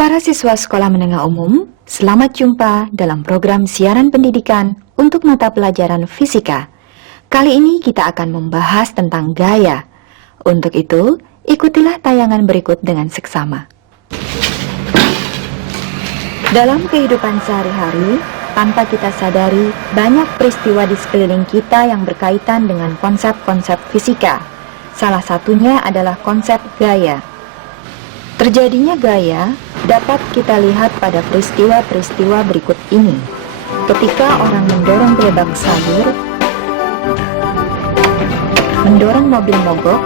Para siswa sekolah menengah umum, selamat jumpa dalam program siaran pendidikan untuk mata pelajaran fisika. Kali ini kita akan membahas tentang gaya. Untuk itu, ikutilah tayangan berikut dengan seksama. Dalam kehidupan sehari-hari, tanpa kita sadari, banyak peristiwa di sekeliling kita yang berkaitan dengan konsep-konsep fisika. Salah satunya adalah konsep gaya. Terjadinya gaya dapat kita lihat pada peristiwa-peristiwa berikut ini. Ketika orang mendorong gerobak sayur, mendorong mobil mogok,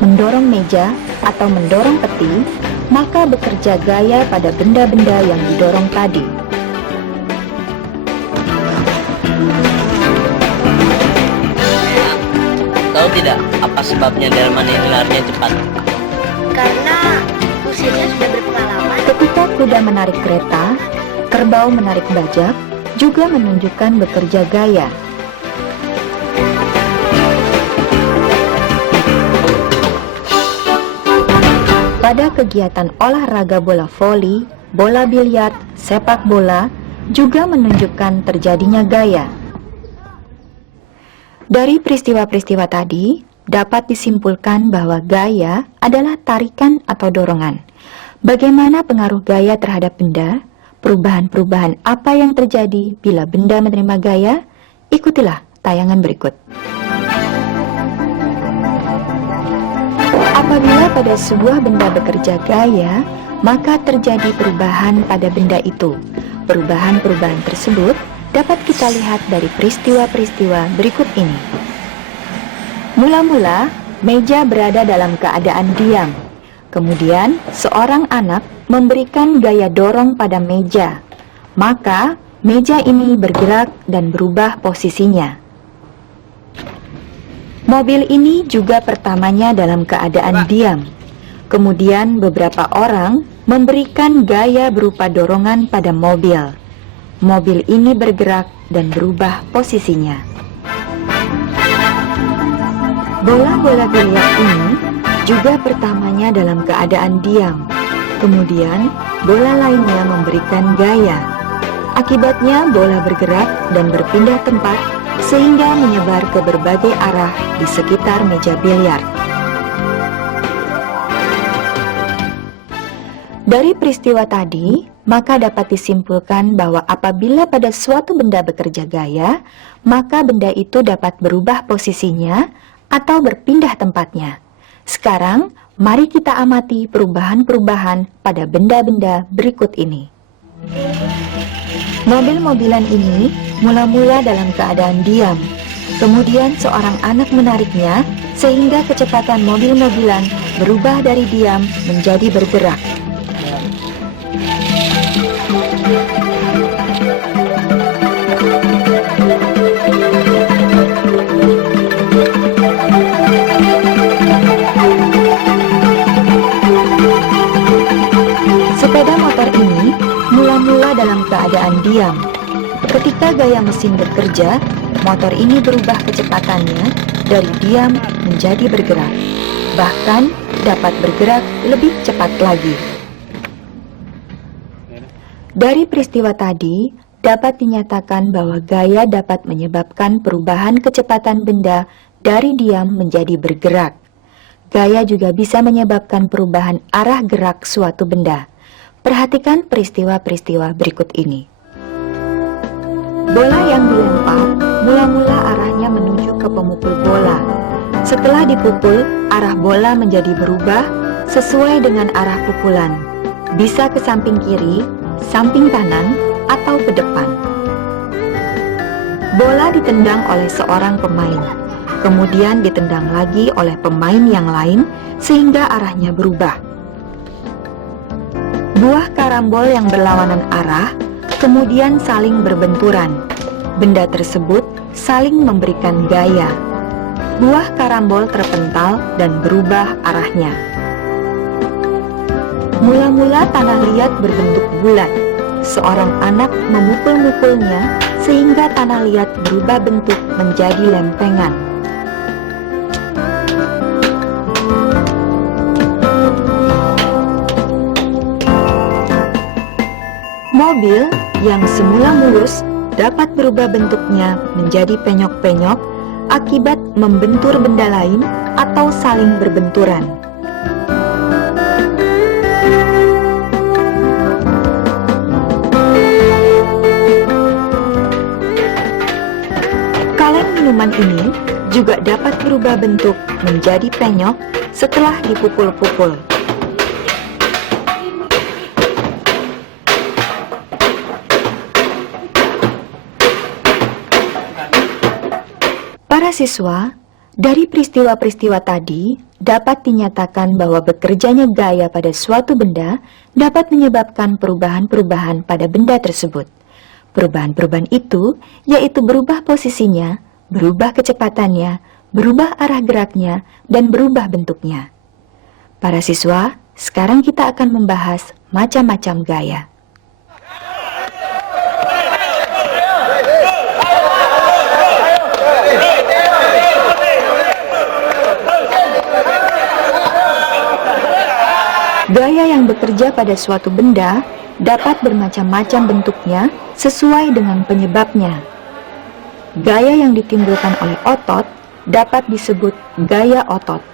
mendorong meja, atau mendorong peti, maka bekerja gaya pada benda-benda yang didorong tadi. Tahu tidak apa sebabnya delman ini larinya cepat? Karena kusirnya sudah berpengalaman. Ketika kuda menarik kereta, kerbau menarik bajak, juga menunjukkan bekerja gaya. Pada kegiatan olahraga bola voli, bola biliar, sepak bola, juga menunjukkan terjadinya gaya. Dari peristiwa-peristiwa tadi, dapat disimpulkan bahwa gaya adalah tarikan atau dorongan. Bagaimana pengaruh gaya terhadap benda? Perubahan-perubahan apa yang terjadi bila benda menerima gaya? Ikutilah tayangan berikut. Apabila pada sebuah benda bekerja gaya, maka terjadi perubahan pada benda itu. Perubahan-perubahan tersebut dapat kita lihat dari peristiwa-peristiwa berikut ini. Mula-mula, meja berada dalam keadaan diam. Kemudian, seorang anak memberikan gaya dorong pada meja. Maka, meja ini bergerak dan berubah posisinya. Mobil ini juga pertamanya dalam keadaan diam. Kemudian, beberapa orang memberikan gaya berupa dorongan pada mobil. Mobil ini bergerak dan berubah posisinya. Bola-bola biliar ini juga pertamanya dalam keadaan diam. Kemudian, bola lainnya memberikan gaya. Akibatnya, bola bergerak dan berpindah tempat sehingga menyebar ke berbagai arah di sekitar meja biliar. Dari peristiwa tadi, maka dapat disimpulkan bahwa apabila pada suatu benda bekerja gaya, maka benda itu dapat berubah posisinya atau berpindah tempatnya. Sekarang, mari kita amati perubahan-perubahan pada benda-benda berikut ini. Mobil-mobilan ini mula-mula dalam keadaan diam. Kemudian seorang anak menariknya sehingga kecepatan mobil-mobilan berubah dari diam menjadi bergerak. Sepeda motor ini mula-mula dalam keadaan diam. Ketika gaya mesin bekerja, motor ini berubah kecepatannya dari diam menjadi bergerak. Bahkan dapat bergerak lebih cepat lagi. Dari peristiwa tadi, dapat dinyatakan bahwa gaya dapat menyebabkan perubahan kecepatan benda dari diam menjadi bergerak. Gaya juga bisa menyebabkan perubahan arah gerak suatu benda. Perhatikan peristiwa-peristiwa berikut ini. Bola yang dilempar, mula-mula arahnya menuju ke pemukul bola. Setelah dipukul, arah bola menjadi berubah sesuai dengan arah pukulan. Bisa ke samping kiri, samping kanan, atau ke depan. Bola ditendang oleh seorang pemain, kemudian ditendang lagi oleh pemain yang lain sehingga arahnya berubah. Buah karambol yang berlawanan arah kemudian saling berbenturan. Benda tersebut saling memberikan gaya. Buah karambol terpental dan berubah arahnya. Mula-mula tanah liat berbentuk bulat. Seorang anak memukul-mukulnya sehingga tanah liat berubah bentuk menjadi lempengan. Mobil yang semula mulus dapat berubah bentuknya menjadi penyok-penyok akibat membentur benda lain atau saling berbenturan. Kaleng minuman ini juga dapat berubah bentuk menjadi penyok setelah dipukul-pukul. Para siswa, dari peristiwa-peristiwa tadi dapat dinyatakan bahwa bekerjanya gaya pada suatu benda dapat menyebabkan perubahan-perubahan pada benda tersebut. Perubahan-perubahan itu yaitu berubah posisinya, berubah kecepatannya, berubah arah geraknya, dan berubah bentuknya. Para siswa, sekarang kita akan membahas macam-macam gaya. Gaya yang bekerja pada suatu benda dapat bermacam-macam bentuknya sesuai dengan penyebabnya. Gaya yang ditimbulkan oleh otot dapat disebut gaya otot.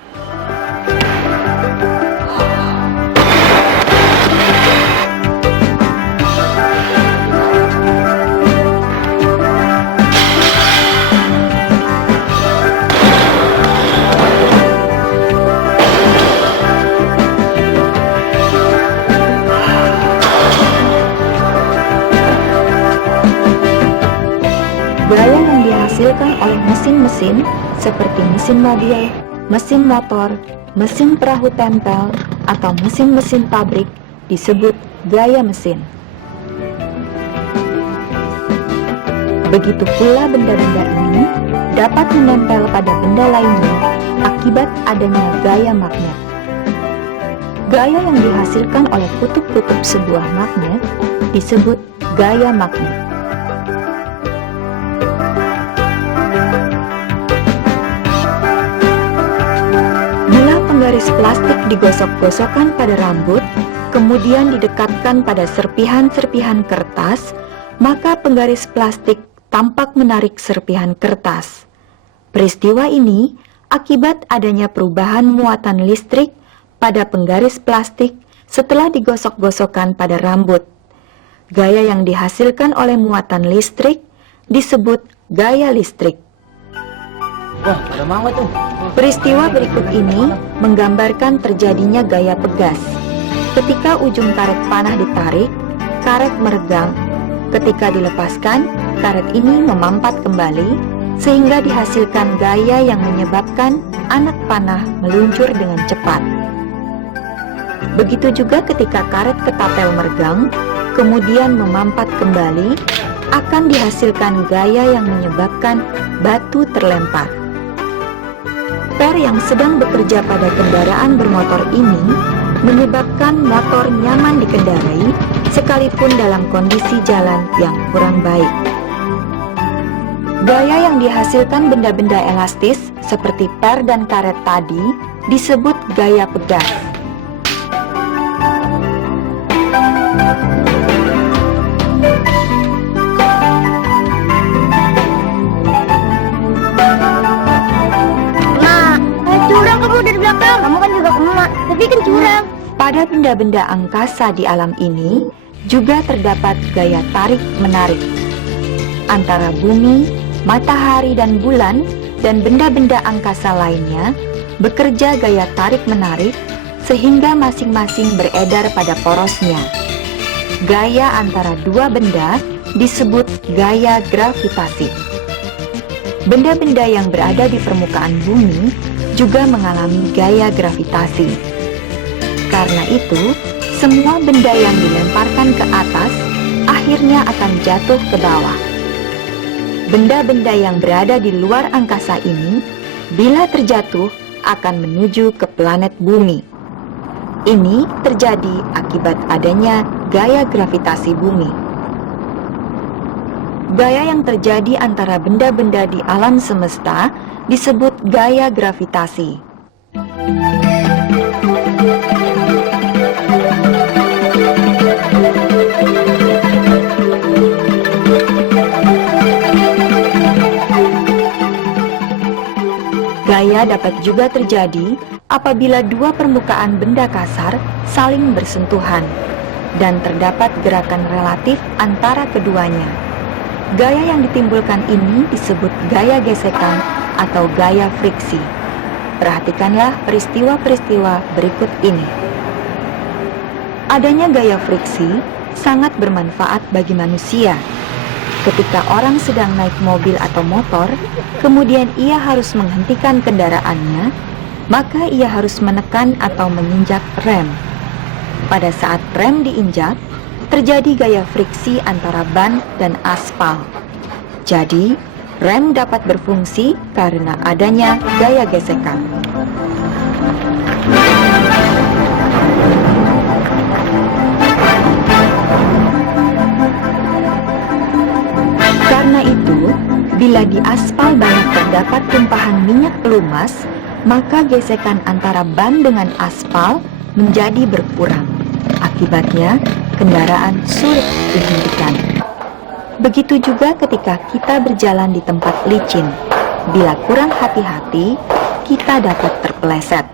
Gaya yang dihasilkan oleh mesin-mesin seperti mesin mobil, mesin motor, mesin perahu tempel, atau mesin-mesin pabrik disebut gaya mesin. Begitu pula benda-benda ini dapat menempel pada benda lainnya akibat adanya gaya magnet. Gaya yang dihasilkan oleh kutub-kutub sebuah magnet disebut gaya magnet. Penggaris plastik digosok-gosokkan pada rambut, kemudian didekatkan pada serpihan-serpihan kertas, maka penggaris plastik tampak menarik serpihan kertas. Peristiwa ini akibat adanya perubahan muatan listrik pada penggaris plastik setelah digosok-gosokkan pada rambut. Gaya yang dihasilkan oleh muatan listrik disebut gaya listrik. Wah, ada mangga tuh. Peristiwa berikut ini menggambarkan terjadinya gaya pegas. Ketika ujung karet panah ditarik, karet meregang. Ketika dilepaskan, karet ini memampat kembali, sehingga dihasilkan gaya yang menyebabkan anak panah meluncur dengan cepat. Begitu juga ketika karet ketapel meregang, kemudian memampat kembali, akan dihasilkan gaya yang menyebabkan batu terlempar. Per yang sedang bekerja pada kendaraan bermotor ini menyebabkan motor nyaman dikendarai sekalipun dalam kondisi jalan yang kurang baik. Gaya yang dihasilkan benda-benda elastis seperti per dan karet tadi disebut gaya pegas. Dari belakang, kamu kan juga emak, tapi kan curang. Pada benda-benda angkasa di alam ini juga terdapat gaya tarik-menarik. Antara bumi, matahari dan bulan, dan benda-benda angkasa lainnya bekerja gaya tarik-menarik sehingga masing-masing beredar pada porosnya. Gaya antara dua benda disebut gaya gravitasi. Benda-benda yang berada di permukaan bumi juga mengalami gaya gravitasi. Karena itu, semua benda yang dilemparkan ke atas akhirnya akan jatuh ke bawah. Benda-benda yang berada di luar angkasa ini, bila terjatuh, akan menuju ke planet bumi. Ini terjadi akibat adanya gaya gravitasi bumi. Gaya yang terjadi antara benda-benda di alam semesta disebut gaya gravitasi. Gaya dapat juga terjadi apabila dua permukaan benda kasar saling bersentuhan dan terdapat gerakan relatif antara keduanya. Gaya yang ditimbulkan ini disebut gaya gesekan atau gaya friksi. Perhatikanlah peristiwa-peristiwa berikut ini. Adanya gaya friksi sangat bermanfaat bagi manusia. Ketika orang sedang naik mobil atau motor, kemudian ia harus menghentikan kendaraannya, maka ia harus menekan atau menginjak rem. Pada saat rem diinjak, terjadi gaya friksi antara ban dan aspal. Jadi, rem dapat berfungsi karena adanya gaya gesekan. Karena itu, bila di aspal banyak terdapat tumpahan minyak pelumas, maka gesekan antara ban dengan aspal menjadi berkurang. Akibatnya, kendaraan sulit dihentikan. Begitu juga ketika kita berjalan di tempat licin. Bila kurang hati-hati, kita dapat terpeleset.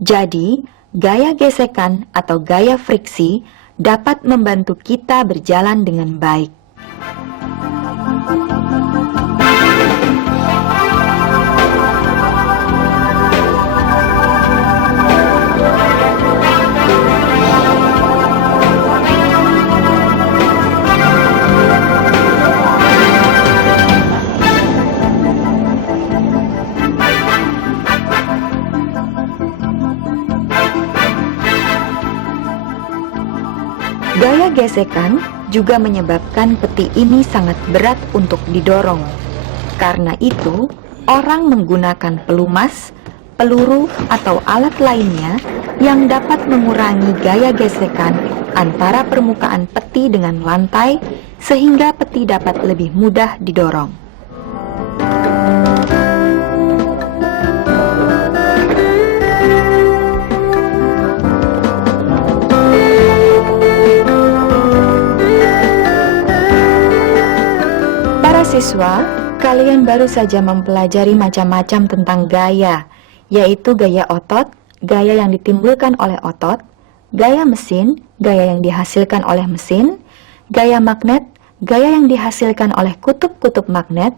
Jadi, gaya gesekan atau gaya friksi dapat membantu kita berjalan dengan baik. Gaya gesekan juga menyebabkan peti ini sangat berat untuk didorong. Karena itu, orang menggunakan pelumas, peluru, atau alat lainnya yang dapat mengurangi gaya gesekan antara permukaan peti dengan lantai sehingga peti dapat lebih mudah didorong. Siswa, kalian baru saja mempelajari macam-macam tentang gaya, yaitu gaya otot, gaya yang ditimbulkan oleh otot, gaya mesin, gaya yang dihasilkan oleh mesin, gaya magnet, gaya yang dihasilkan oleh kutub-kutub magnet,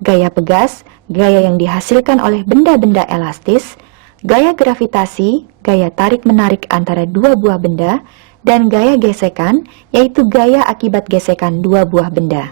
gaya pegas, gaya yang dihasilkan oleh benda-benda elastis, gaya gravitasi, gaya tarik-menarik antara dua buah benda, dan gaya gesekan, yaitu gaya akibat gesekan dua buah benda.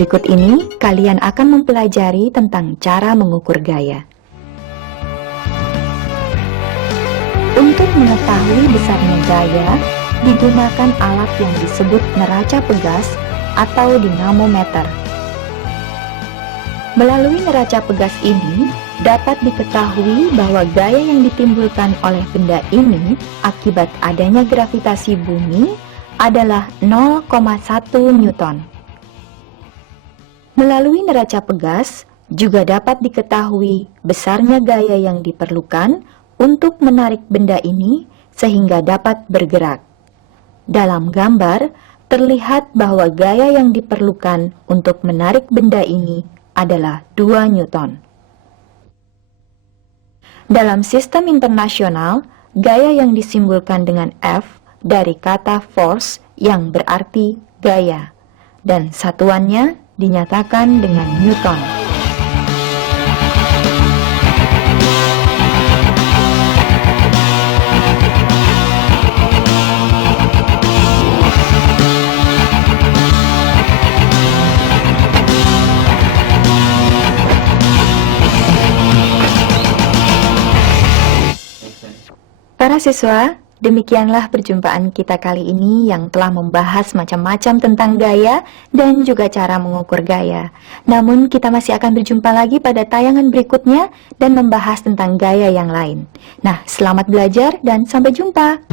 Berikut ini, kalian akan mempelajari tentang cara mengukur gaya. Untuk mengetahui besarnya gaya, digunakan alat yang disebut neraca pegas atau dinamometer. Melalui neraca pegas ini, dapat diketahui bahwa gaya yang ditimbulkan oleh benda ini akibat adanya gravitasi bumi adalah 0,1 Newton. Melalui neraca pegas, juga dapat diketahui besarnya gaya yang diperlukan untuk menarik benda ini sehingga dapat bergerak. Dalam gambar, terlihat bahwa gaya yang diperlukan untuk menarik benda ini adalah 2 Newton. Dalam sistem internasional, gaya yang disimbolkan dengan F dari kata force yang berarti gaya, dan satuannya dinyatakan dengan Newton. siswa, demikianlah perjumpaan kita kali ini yang telah membahas macam-macam tentang gaya dan juga cara mengukur gaya. Namun kita masih akan berjumpa lagi pada tayangan berikutnya dan membahas tentang gaya yang lain. Nah, selamat belajar dan sampai jumpa.